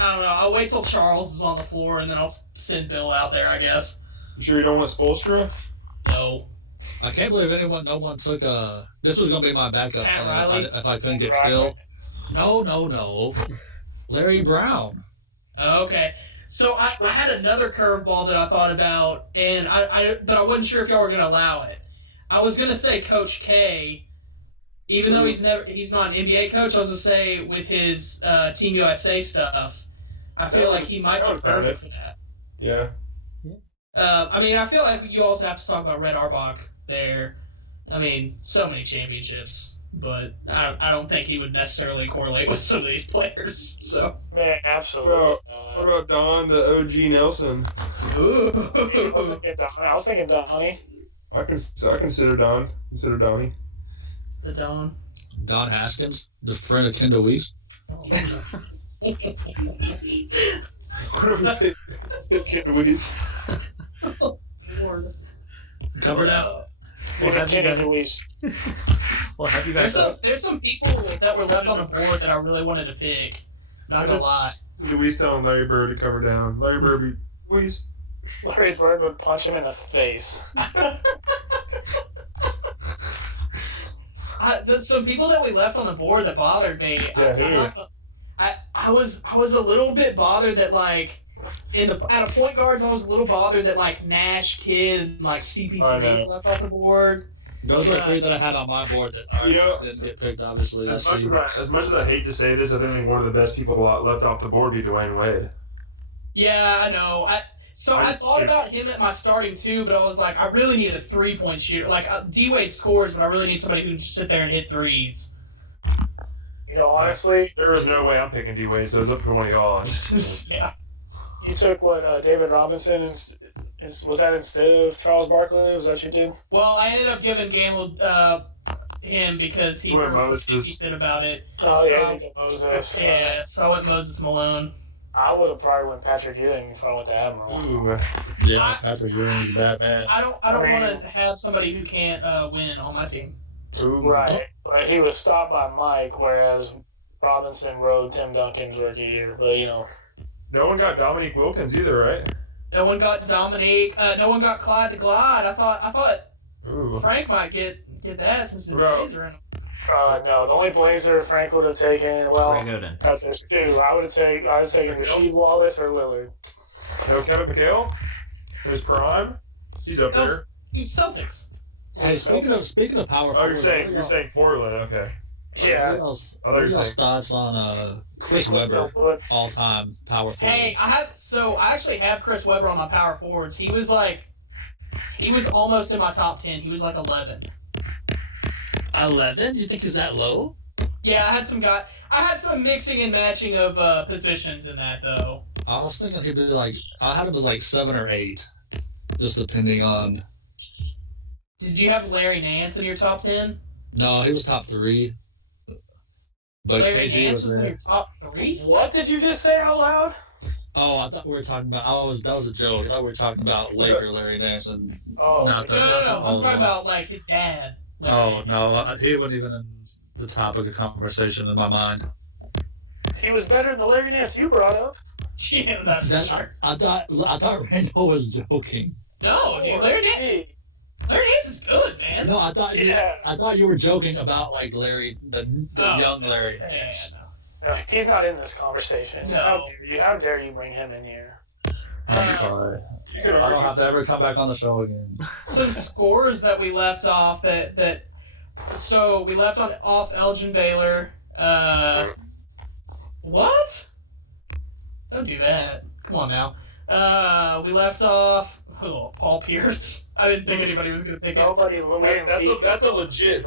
don't know. I'll wait till Charles is on the floor and then I'll send Bill out there, I guess. You sure you don't want Spoelstra? No. I can't believe no one took this was gonna be my backup Pat plan Riley? if I couldn't get Riley. Phil. No. Larry Brown. Okay. So I had another curveball that I thought about, and but I wasn't sure if y'all were gonna allow it. I was gonna say Coach K, Even though he's not an NBA coach, I was gonna say with his Team USA stuff, I feel like he might be perfect for that. Yeah. I mean, I feel like you also have to talk about Red Auerbach there. I mean, so many championships, but I don't think he would necessarily correlate with some of these players. So. Man, absolutely. What about Don, the OG Nelson? Ooh. I was thinking Donnie. I consider Don. Consider Donnie. The Don. Don Haskins, the friend of Kendall Weiss. What if we pick Kid Weeze? Lord. Covered out. We'll have you guys. There's some people that were left on the board that I really wanted to pick. Not gonna lie. Weeze telling Larry Bird to cover down. Larry Bird be Weeze. Larry Bird would punch him in the face. There's some people that we left on the board that bothered me. Yeah, I was a little bit bothered that like at a point guards I was a little bothered that like Nash, Kidd, and like CP3 left off the board. Those are three that I had on my board that didn't get picked. Obviously, as much as I hate to say this, I think one of the best people left off the board would be Dwayne Wade. Yeah, I know. I thought about him at my starting two, but I was like, I really need a 3-point shooter. Like D-Wade scores, but I really need somebody who can just sit there and hit threes. You know, honestly, there was no way I'm picking D-Wade, so it was up to one of y'all. Yeah. You took what David Robinson was that instead of Charles Barkley? Was that what you did? Well, I ended up giving Gamble him because he said about it. Oh yeah, Moses. Yeah, so I went Moses Malone. I would have probably went Patrick Ewing if I went to Admiral. Ooh. Yeah, Patrick Ewing's that man. I don't want to have somebody who can't win on my team. Ooh. Right, but he was stopped by Mike, whereas Robinson rode Tim Duncan's rookie year. But you know, no one got Dominique Wilkins either, right? No one got Dominique. No one got Clyde the Glide. I thought Frank might get that since his Blazer in him. No, the only Blazer Frank would have taken. Well, there's two. I would have taken Rasheed Wallace or Lillard. No, Kevin McHale in his prime. He's up there. He's Celtics. Hey, speaking of power forward. You're saying Portland, okay. Yeah. What are y'all's thoughts on Chris Webber, all-time power forward? Hey, I actually have Chris Webber on my power forwards. He was almost in my top 10. He was like 11. 11? You think he's that low? Yeah, I had some mixing and matching of positions in that though. I was thinking he'd be like, I had him as like 7 or 8, just depending on. Did you have Larry Nance in your top 10? No, he was top 3. But Larry KG Nance was there. In your top 3? What did you just say out loud? Oh, I thought we were talking about. That was a joke. I thought we were talking about Laker Larry Nance and. No. I'm talking about like his dad. Oh no, he wasn't even in the topic of conversation in my mind. He was better than the Larry Nance you brought up. Yeah, that's for sure. I thought Randall was joking. No, dude, Larry Nance is good, man. No, I thought you were joking about like Larry, the young Larry Nance. Yeah, no, he's not in this conversation. No. How dare you bring him in here? I'm sorry. I don't have to ever come back on the show again. Some scores that we left off so we left off Elgin Baylor. What? Don't do that. Come on now. We left off Paul Pierce. I didn't think anybody was gonna pick it. That's a legit.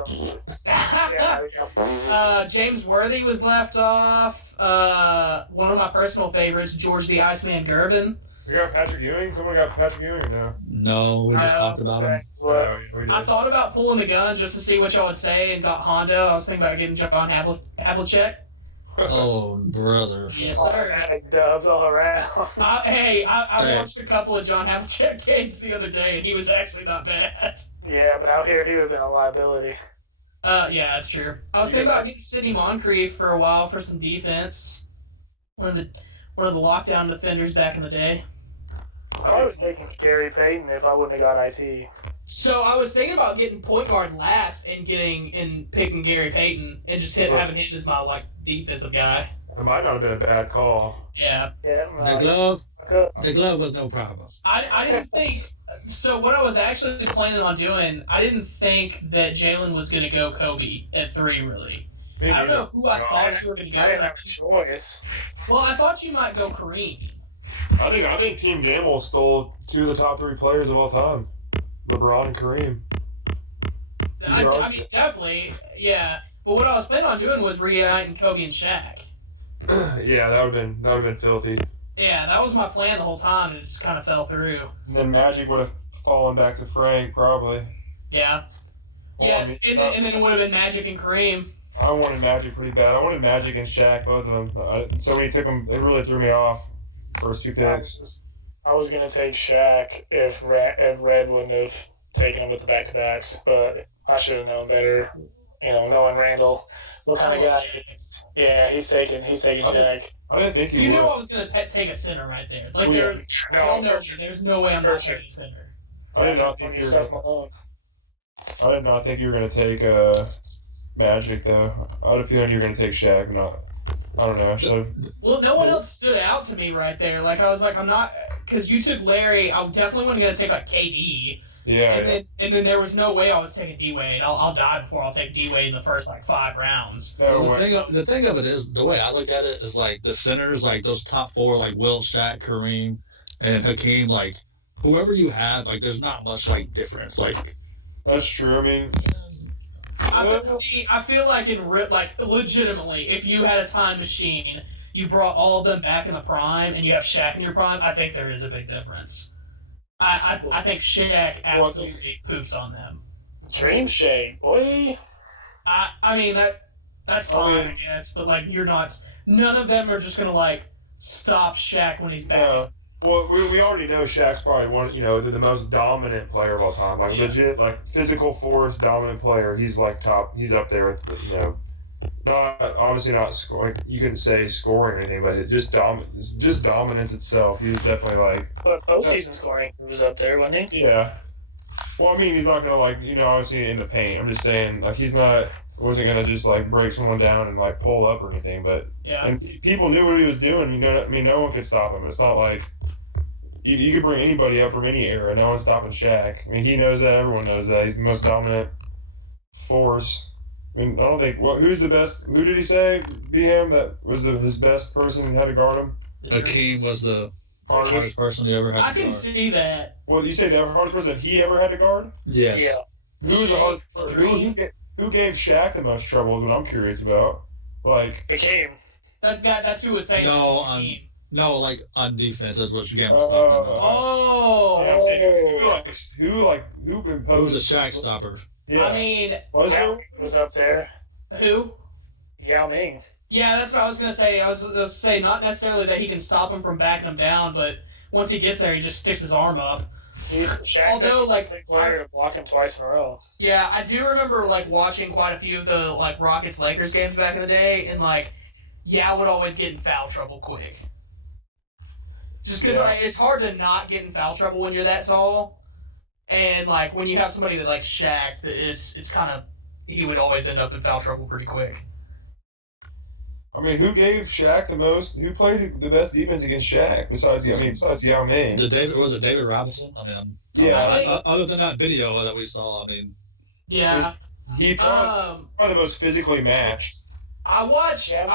James Worthy was left off. One of my personal favorites, George the Iceman Gervin. We got Patrick Ewing? Someone got Patrick Ewing or no? No, we just talked about him. I thought about pulling the gun just to see what y'all would say and got Hondo. I was thinking about getting John Havlicek. Oh, brother. Yes, sir. I dubbed all around. I watched a couple of John Havlicek games the other day, and he was actually not bad. Yeah, but out here he would have been a liability. Yeah, that's true. I was thinking about getting Sidney Moncrief for a while for some defense. One of the lockdown defenders back in the day. I was taking Gary Payton if I wouldn't have got IT. So I was thinking about getting point guard last and picking Gary Payton and just having him as my defensive guy. It might not have been a bad call. Yeah. Yeah. The glove. The glove was no problem. I didn't think. So what I was actually planning on doing, I didn't think that Jalen was going to go Kobe at 3. Really, I don't know who I thought you were going to go. I didn't have a choice. Well, I thought you might go Kareem. I think Team Gamble stole 2 of the top 3 players of all time, LeBron and Kareem. I mean, definitely, yeah. But what I was planning on doing was reuniting Kobe and Shaq. Yeah, that would have been filthy. Yeah, that was my plan the whole time, and it just kind of fell through. And then Magic would have fallen back to Frank, probably. Yeah. Well, Yeah, I mean, and then it would have been Magic and Kareem. I wanted Magic pretty bad. I wanted Magic and Shaq, both of them. So when he took them, it really threw me off. First 2 picks. I was gonna take Shaq if Red wouldn't have taken him with the back-to-backs, but I should have known better. Knowing Randall, what kind of guy? Yeah, he's taking Shaq. I didn't think he You would. knew I was going to take a center right there. Like, Well, there's no way I'm not taking a center. I did not think you were going to take Magic, though. I had a feeling you were going to take Shaq. I don't know. I should have. Well, no one else stood out to me right there. Like, I was like, I'm not, because you took Larry. I definitely wasn't going to take like KD. Yeah. And then there was no way I was taking D Wade. I'll die before I'll take D Wade in the first like 5 rounds. No Well, way. the thing of it is, the way I look at it is like the centers, like those top 4, like Wilt, Shaq, Kareem, and Hakeem, like whoever you have, like there's not much like difference. Like That's true. I mean, I feel like legitimately, if you had a time machine, you brought all of them back in the prime, and you have Shaq in your prime, I think there is a big difference. I think Shaq absolutely poops on them. Dream Shake, boy. I mean that's fine, I guess, but like you're not. None of them are just gonna like stop Shaq when he's back. no. Well, we already know Shaq's probably the most dominant player of all time. Like legit, like physical force, dominant player. He's like top. He's up there with obviously not scoring. You couldn't say scoring or anything, but just dominance itself. He was definitely like. But postseason scoring was up there, wasn't he? Yeah. Well, I mean, he's not gonna obviously in the paint. I'm just saying, like wasn't gonna just like break someone down and like pull up or anything. But Yeah. and people knew what he was doing. No one could stop him. It's not like you could bring anybody up from any era. No one's stopping Shaq. I mean, he knows that. Everyone knows that. He's the most dominant force. I mean, I don't think. Who's the best? Who did he say? Beham that was his best person had to guard him. Hakeem was the hardest person he ever had. I to can guard. see that. Well, you say the hardest person that he ever had to guard? Yes. Yeah. Who was the hardest person? Who gave Shaq the most trouble is what I'm curious about. Like Hakeem. That's who was saying. No, like on defense. That's what Game was talking about. Oh. Yeah, I'm saying who imposed? Who was a Shaq stopper? Yeah. I mean, Was Yao there? Ming was up there. who? Yao Ming. Yeah, that's what I was gonna say. I was gonna say not necessarily that he can stop him from backing him down, but once he gets there, he just sticks his arm up. Shaq's Although, a player to block him twice in a row. Yeah, I do remember like watching quite a few of the like Rockets Lakers games back in the day, and like Yao would always get in foul trouble quick. Just because it's hard to not get in foul trouble when you're that tall, and like when you have somebody that like Shaq, it's kind of he would always end up in foul trouble pretty quick. I mean, who gave Shaq the most? Who played the best defense against Shaq besides Yao Ming? Was it David Robinson? I mean, Yeah. other than that video that we saw, I mean, Yeah. He probably the most physically matched. I watched. I mean,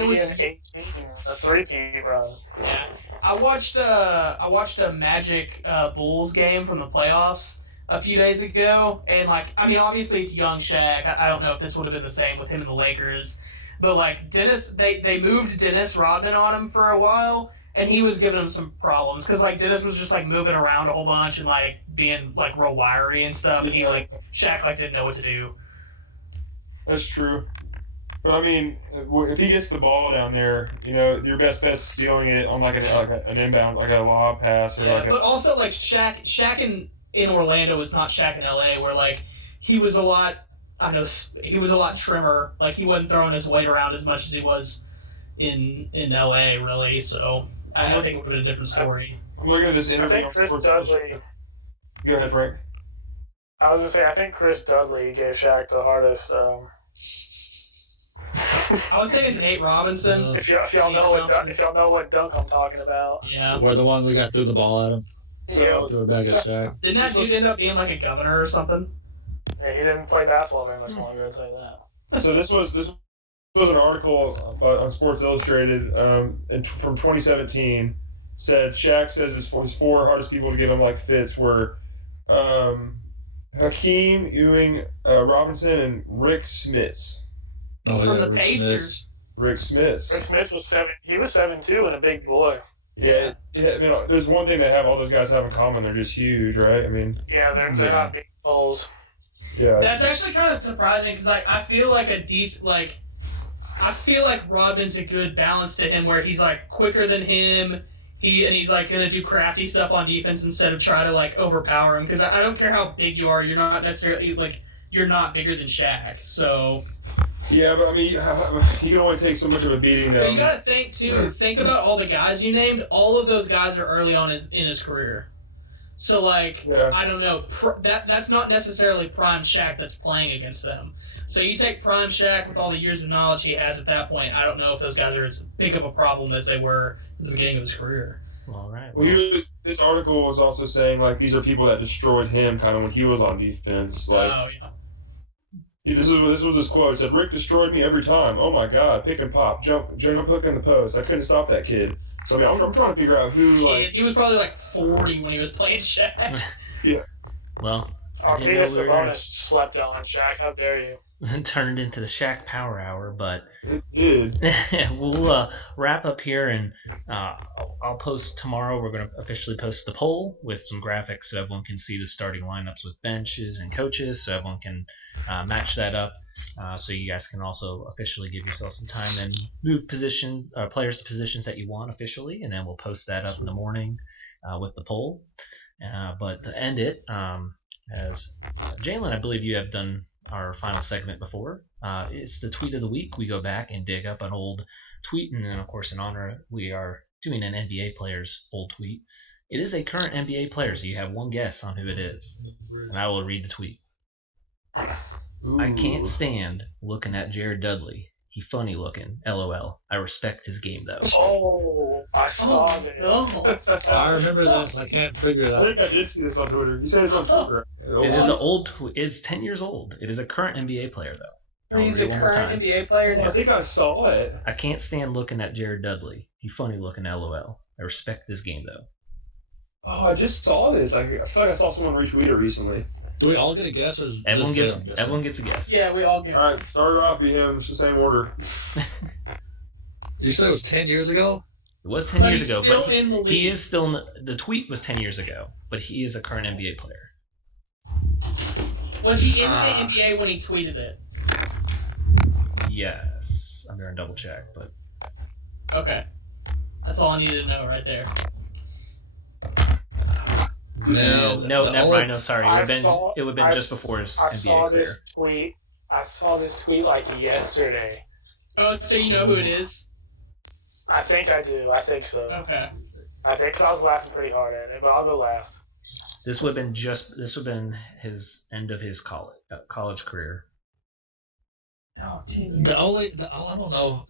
it was. 30 and 18, a three-peat run. Yeah. I watched a Magic Bulls game from the playoffs a few days ago, and like, I mean, obviously it's young Shaq. I don't know if this would have been the same with him and the Lakers, but like Dennis, they moved Dennis Rodman on him for a while, and he was giving him some problems because like Dennis was just like moving around a whole bunch and like being like real wiry and stuff, and Shaq like didn't know what to do. That's true. But I mean, if he gets the ball down there, your best bet's stealing it on like an inbound, like a lob pass or Yeah, but also like Shaq in Orlando was not Shaq in LA, where like he was a lot trimmer. Like he wasn't throwing his weight around as much as he was in LA, really. So I think it would have been a different story. I'm looking at this I interview. think Chris Dudley. Go ahead, Frank. I was gonna say I think Chris Dudley gave Shaq the hardest. I was thinking Nate Robinson. If y'all know what dunk I'm talking about. Yeah. Or the one we got through the ball at him. So Threw it back at Shaq. Didn't that dude end up being like a governor or something? yeah, he didn't play basketball very much longer. I'll tell you that. So this was an article on Sports Illustrated from 2017. Said Shaq says his four hardest people to give him like fits were Hakeem, Ewing, Robinson, and Rick Smits. Oh, From yeah, the Rick Pacers. Rick Smits. Rick Smith was 7. He was 7'2" and a big boy. Yeah, I mean, there's one thing that all those guys have in common. They're just huge, right? I mean, Yeah, they're not big holes. yeah. That's actually kind of surprising because I feel like I feel like Rodman's a good balance to him where he's like quicker than him. He's like gonna do crafty stuff on defense instead of try to like overpower him. Because I don't care how big you are, you're not necessarily like you're not bigger than Shaq. So. Yeah, but I mean, he can only take so much of a beating, though. But you gotta think too. Think about all the guys you named. All of those guys are early on in his career. So like, Yeah. I don't know. That's not necessarily prime Shaq that's playing against them. So you take prime Shaq with all the years of knowledge he has at that point. I don't know if those guys are as big of a problem as they were at the beginning of his career. All right. Well, this article was also saying like these are people that destroyed him, kind of when he was on defense. Like, Oh yeah. this was his quote. It said, "Rick destroyed me every time. Oh my God, pick and pop, jump hook in the post. I couldn't stop that kid." So I mean, I'm trying to figure out who like. He was probably like 40 when he was playing Shaq. Well, I didn't know Arvidas we were Sabonis slept on Shaq. How dare you? turned into the Shaq Power Hour, but It did. we'll wrap up here, and I'll post tomorrow. We're going to officially post the poll with some graphics so everyone can see the starting lineups with benches and coaches, so everyone can match that up. So you guys can also officially give yourself some time and move players to positions that you want officially, and then we'll post that up in the morning with the poll. But to end it, as Jalen, I believe you have done our final segment before. It's the tweet of the week. We go back and dig up an old tweet, and then, of course, in honor, we are doing an NBA player's old tweet. It is a current NBA player, so you have one guess on who it is, and I will read the tweet. I can't stand looking at Jared Dudley. He funny looking. LOL. I respect his game, though. Oh, I saw this. I remember this. I can't figure it I out. think I did see this on Twitter. You said it's on Twitter. It is an old tweet. It's 10 years old. It is a current NBA player, though. I'll He's read a it one more time. current NBA player. I think I saw it. I can't stand looking at Jared Dudley. He funny looking. LOL. I respect this game, though. Oh, I just saw this. I feel like I saw someone retweet it recently. Do we all get a guess, or is Everyone just gets Jalen guessing? everyone gets a guess. Yeah, we all get. All right, started off with him. It's the same order. Did you say it was 10 years ago? It was 10 But years he's ago, still but in the he league. is still the tweet was 10 years ago, but he is a current NBA player. Was he in the NBA when he tweeted it? Yes. I'm going to double check, but Okay. That's all I needed to know right there. no, the only- Rhino, sorry. It would have been I just s- before his I NBA saw career. this tweet. I saw this tweet like yesterday. Oh, so you know who it is? I think I do. I think so. Okay. I think so. I was laughing pretty hard at it, but I'll go last. This would have been his end of his college career. Oh, I don't know.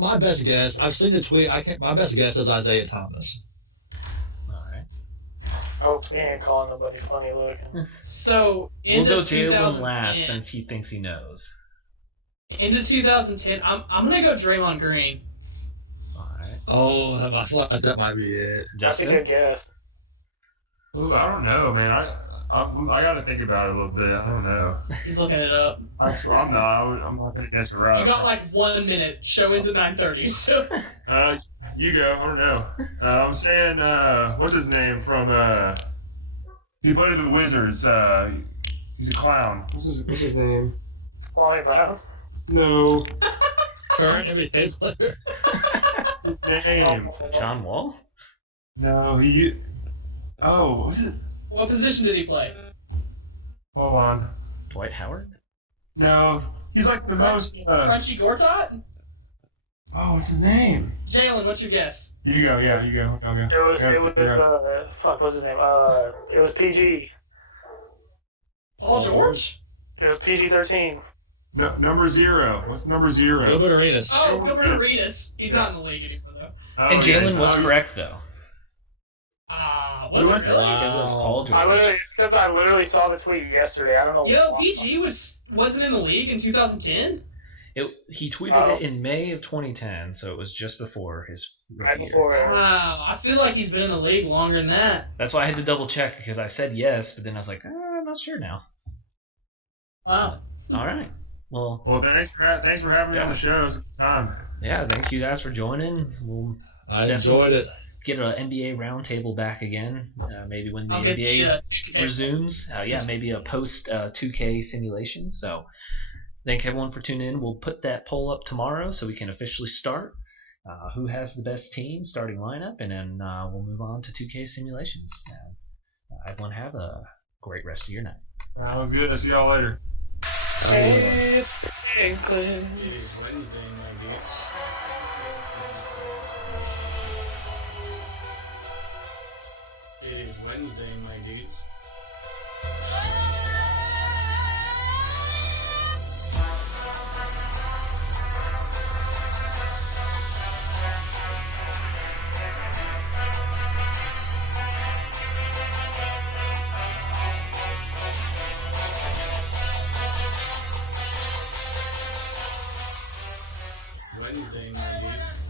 My best guess, I've seen the tweet. My best guess is Isaiah Thomas. All right. Oh, he ain't calling nobody funny looking. So, We'll into go Jalen 2010, last since he thinks he knows. into 2010, I'm gonna go Draymond Green. All right. Oh, I feel like that might be it. That's a Justin? good guess. Ooh, I don't know, man. I got to think about it a little bit. I don't know. He's looking it up. I'm not going to guess it right. You got like 1 minute. Show ends at 9:30. So You go. I don't know. I'm saying, what's his name from? He played with the Wizards. He's a clown. What's his name? Lonnie Brown. No. Current NBA player. His name. John Wall? No. Oh, what was it? what position did he play? Hold on. Dwight Howard? No. He's like the most. Crunchy Gortat? Oh, what's his name? Jalen, what's your guess? You go. Yeah, you go. I'll go. It was fuck. What's his name? It was PG. Paul George? It was PG-13. No, number 0. What's number 0? Gilbert Arenas. Oh, Gilbert Gilbert Arenas. Arenas. He's not in the league anymore, though. Oh, And yeah, Jalen was he's- correct though. Was Who it was it? really? It was Paul George. It's because I literally saw the tweet yesterday. I don't know. Yo, why. PG wasn't in the league in 2010? He tweeted it in May of 2010, so it was just before his rookie Right year. before. Wow, I feel like he's been in the league longer than that. That's why I had to double check because I said yes, but then I was like, I'm not sure now. Wow. All right. Well, Well, thanks for having me on the show. It's a good time. yeah, thank you guys for joining. We'll I enjoyed it. get an NBA roundtable back again, maybe when the I'll get NBA the 2K. resumes. Maybe a post 2K simulation. So thank everyone for tuning in. We'll put that poll up tomorrow so we can officially start who has the best team, starting lineup, and then we'll move on to 2K simulations. Everyone have a great rest of your night. Sounds good. See y'all later. It's Franklin. It is Wednesday, my dudes. It is Wednesday, my dudes. Wednesday, my dudes.